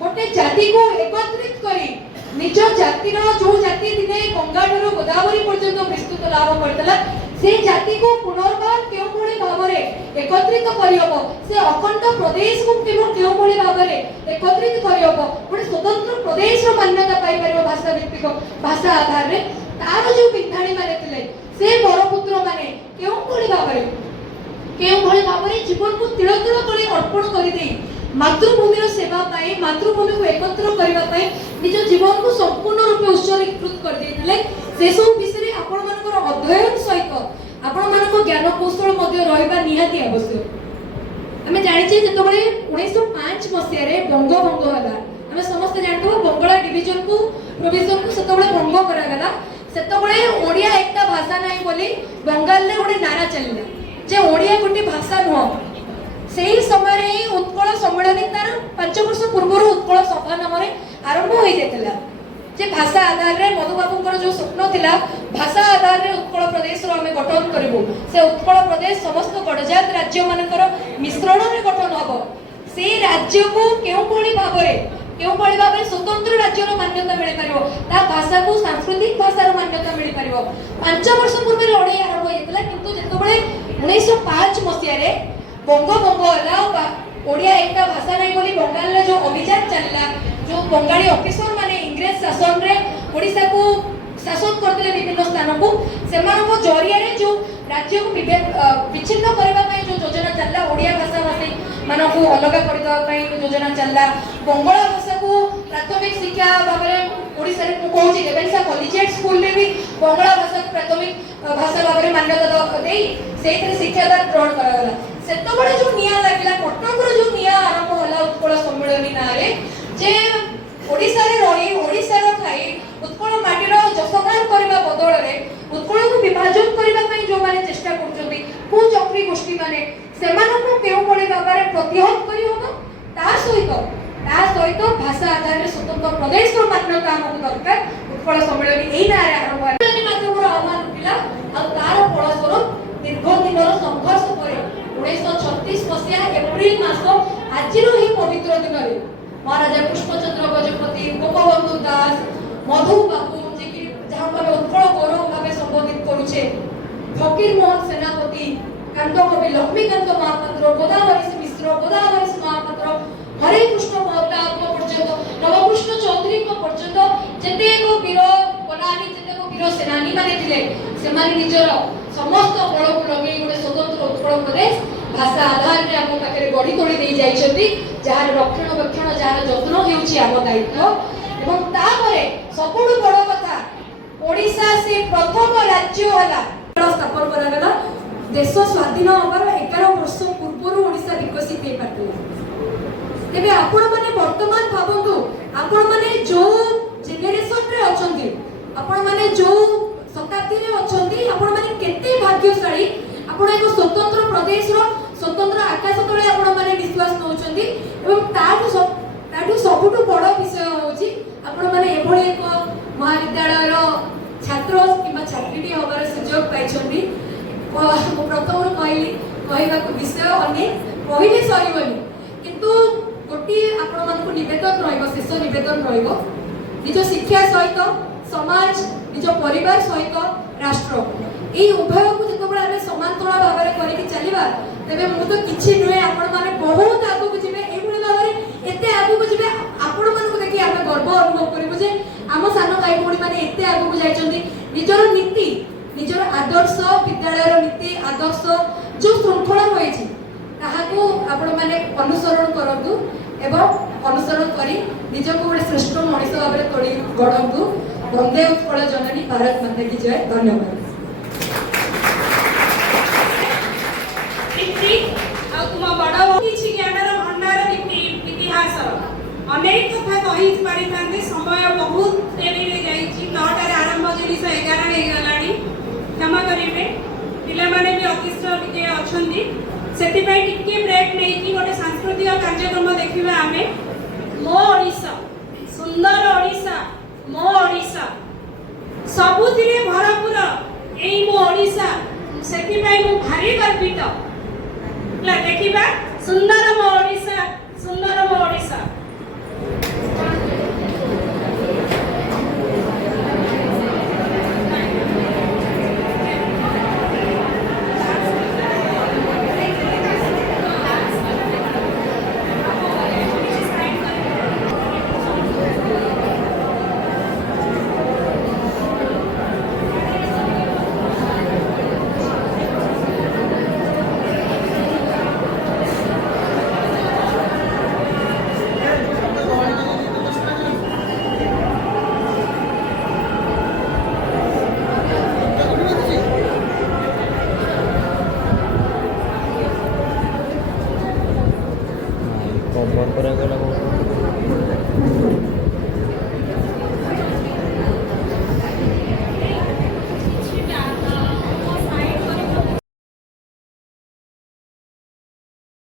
गोटे जाति को एकत्रित करी निज जातिर जो जाति दिने गंगाठू गोदावरी पर्यंत विस्तृत लाभ करदेला से जाति को पुनर्बार केउ भली भाबरे एकत्रित करियबो से अखंड प्रदेश को केउ भली भाबरे एकत्रित करियबो गोटे स्वतंत्र प्रदेश रो मान्यता पाई परिबो भाषा भित्तिक भाषा आधार रे तार जो पिंधाणी माने थिले से बरपुत्र माने केउ भली भाबरे जीवन को तिल तिल करी अर्पण करि देई मातृभूमि रो सेवा पाई मातृभूमि को एकत्र करबा पाई निज जीवन को संपूर्ण रूपे उत्सर्गीकृत कर देथिले से सब विषय आपण मानकर अध्ययन सहित आपण मानको ज्ञान कौशल मध्ये रहबा निहाती आवश्यक। हमें जानिछे जेतबळे 1905 मसिया रे बंगभंग होला हमें समस्त जानतो बंगला डिवीजन को प्रोविजन को सेतबळे भंग करा गला सेतबळे ओडिया एकटा भाषा नाही बोली बंगाल ले ओडे नारा चलिला जे ओडिया गोटे भाषा नो सेही समय रे उत्कल सम्मेलन तार 5 वर्ष पूर्व उत्कल सभा नाम रे आरंभ होई जेतला जे भाषा आधार रे मधुबाबूंकर जो स्वप्न थिला भाषा आधार रे उत्कल प्रदेश रो हमें गठन करिवो से उत्कल प्रदेश समस्त गडजात राज्य मानकर मिश्रण रे गठन हबो से राज्य को केउ कोणी भाबरे स्वतंत्र राज्य रो मान्यता मिलि परिवो ता भाषा को सांस्कृतिक भाषा रो मान्यता मिलि परिवो 5 वर्ष पूर्व लड़ाई आरंभ होइतला किंतु जेतबळे 1905 मसिया रे बंगभंग होला ओडिया एकटा भाषा नहीं बोली बंगाल रे जो अभियान चलला जो बंगाली ऑफिसर माने इंग्रेज शासन रे ओडिसा को शासन करते विभिन्न स्थान को सेमान को जरिया रे जो राज्य को विच्छिन्न करबा पई जो योजना चलला ओडिया भाषा भाषी मानो को अलग कर दवा पई योजना चलला बंगाला भाषा को प्राथमिक शिक्षा भाबरे ओडिसा रे को कहूची रेवेन्सा कॉलेजिएट स्कूल रे भी बंगाला भाषा को प्राथमिक भाषा भाबरे मान्यता देई सेतिर शिक्षादान ग्रहण करागला सेतबळे जो निया लागला कटक रो जो निया आरंभ होला उत्कल सम्मेलन नारे जे ओडिसा रे रही ओडिसा रो खाई उत्कल माटी रो जसगान करबा बदल रे उत्कल को विभाजन करबा पई जो माने चेष्टा करछथि को चक्री गोष्ठी माने सेमान को केउ भली बाबारे प्रतिहत करी होबो ता सहित भाषा आधार रे स्वतंत्र प्रदेश रो मान्यता हमकु दरकार उत्कल सम्मेलन एई नारे आरंभ होला माध्यम रो आह्वान पिला आ तार फलस्वरूप दीर्घ दिनर संघर्ष परे 1936 मसिया एप्रिल मास आज ही पवित्र दिन रे महाराजा पुष्पचंद्र गजपति गोपबंधु दास मधु बाबू जे कि जहां पर उत्कल गौरव भावे संबोधित करूछे फकीर मोहन सेनापति कांतकवि लक्ष्मीकांत महापात्र गोदावरी मिश्र गोदावरी महापात्र हरे कृष्ण महताब पर्यंत नवकृष्ण चौधरी को पर्यंत जेते को वीर बनानी जेते को वीर सेनानी माने थिले से माने निजर समस्त बल को लगे गोटे स्वतंत्र उत्कल प्रदेश भाषा आधार रे हम पाखे गढ़ी तोड़ी दे जाइछथि जार रक्षणाबेक्षण जार जत्न हेउछि आम दायित्व एवं तापरे सबुठु बड़ कथा ओडिसा से प्रथम राज्य होला स्थापन करा गला देश स्वाधीन होबार 11 वर्ष पूर्व ओडिसा विकसित हे पातला तेबे आपण माने वर्तमान भाबंतु आपण माने जो जेनेरेशन रे अछंती आपण माने जो शताब्दी रे अछंती आपण माने केते भाग्यशाली आपण एक स्वतंत्र प्रदेश रो स्वतंत्र आकाश तले आपण माने विश्वास नउछंती एवं ताठू सबुठु बड़ विषय होची आपण माने एभଳି एक महाविद्यालय रो छात्र किबा छात्रीटी होबार सुयोग पाइछंती प्रथम कहला को विषय अनेक कहले सरीबनी किंतु गोटी आपण मानकु निवेदन रहइबो शेष निवेदन रहइबो निज शिक्षा सहित समाज निज परिवार सहित राष्ट्र এই উভয় को যেতବେଳେ ଆମେ ସମାନ୍ତରାଳ ଭାବରେ କରିକି ଚାଲିବା ତେବେ ମୁଁ ତ କିଛି नुहे आपण माने बहुत आगु जिवे एभଳି भाବରେ एते आगु जिवे आपण मानकु देखि ଆମେ गर्व अनुभव करिबु जे आम सान भाई भौणी माने एते आगु जाइछन्ती निजर नीति निजर आदर्श विद्यालयर नीति आदर्श जो श्रृंखला होइछि ताहाकु आपण माने अनुसरण करंतु एवं अनुसरण करी निजको गोटे श्रेष्ठ मनुष्य भाବରେ तोड़ी गढ़ंतु वंदे उत्कल जननी भारत माता की जय धन्यवाद। अनेक कथा कही पारि समय बहुत डेरी जाइए 9 आरंभ जिन 11 गलानी क्षमा करेंगे पिलाने भी अतिष्ठ टे अच्छा से ब्रेक नहीं गोटे सांस्कृतिक कार्यक्रम देखा आम मो ओडिशा सुंदर ओडिशा मो ओडिशा सबुति भरपूर यही मो ओडिशा से भारी गर्वित देखा सुंदर मो ओडिशा सुंदर मो ओडिशा। ହୋମୱାର୍କ କରିବାକୁ ଗଲା କଣ